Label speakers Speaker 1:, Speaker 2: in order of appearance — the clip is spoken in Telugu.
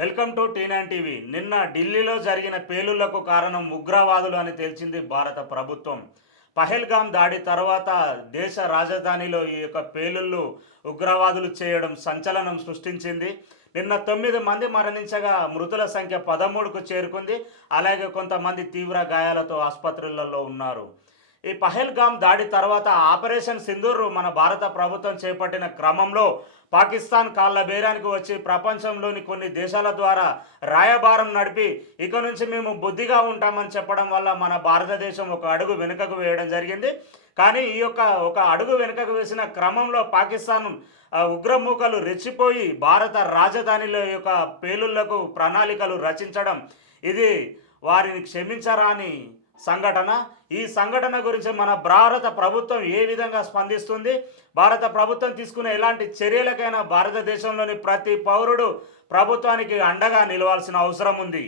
Speaker 1: Welcome to T nine TV. నిన్న ఢిల్లీలో జరిగిన పేలుళ్ళకు కారణం ఉగ్రవాదులు అని తేల్చింది భారత ప్రభుత్వం. పహల్గాం దాడి తర్వాత దేశ రాజధానిలో ఈ యొక్క పేలుళ్ళు ఉగ్రవాదులు చేయడం సంచలనం సృష్టించింది. నిన్న తొమ్మిది మంది మరణించగా మృతుల సంఖ్య పదమూడుకు చేరుకుంది. అలాగే కొంతమంది తీవ్ర గాయాలతో ఆసుపత్రులలో ఉన్నారు. ఈ పహల్గామ్ దాడి తర్వాత ఆపరేషన్ సింధూర్ మన భారత ప్రభుత్వం చేపట్టిన క్రమంలో పాకిస్తాన్ కాళ్ళ బేరానికి వచ్చి ప్రపంచంలోని కొన్ని దేశాల ద్వారా రాయబారం నడిపి ఇక నుంచి మేము బుద్ధిగా ఉంటామని చెప్పడం వల్ల మన భారతదేశం ఒక అడుగు వెనుకకు వేయడం జరిగింది. కానీ ఈ యొక్క ఒక అడుగు వెనుకకు వేసిన క్రమంలో పాకిస్తాన్ ఉగ్రమూకలు రెచ్చిపోయి భారత రాజధానిలో యొక్క పేలుళ్ళకు ప్రణాళికలు రచించడం. ఇది వారిని క్షమించరాని సంఘటన. ఈ సంఘటన గురించి మన భారత ప్రభుత్వం ఏ విధంగా స్పందిస్తుంది? భారత ప్రభుత్వం తీసుకునే ఎలాంటి చర్యలకైనా భారతదేశంలోని ప్రతి పౌరుడు ప్రభుత్వానికి అండగా నిలవాల్సిన అవసరం ఉంది.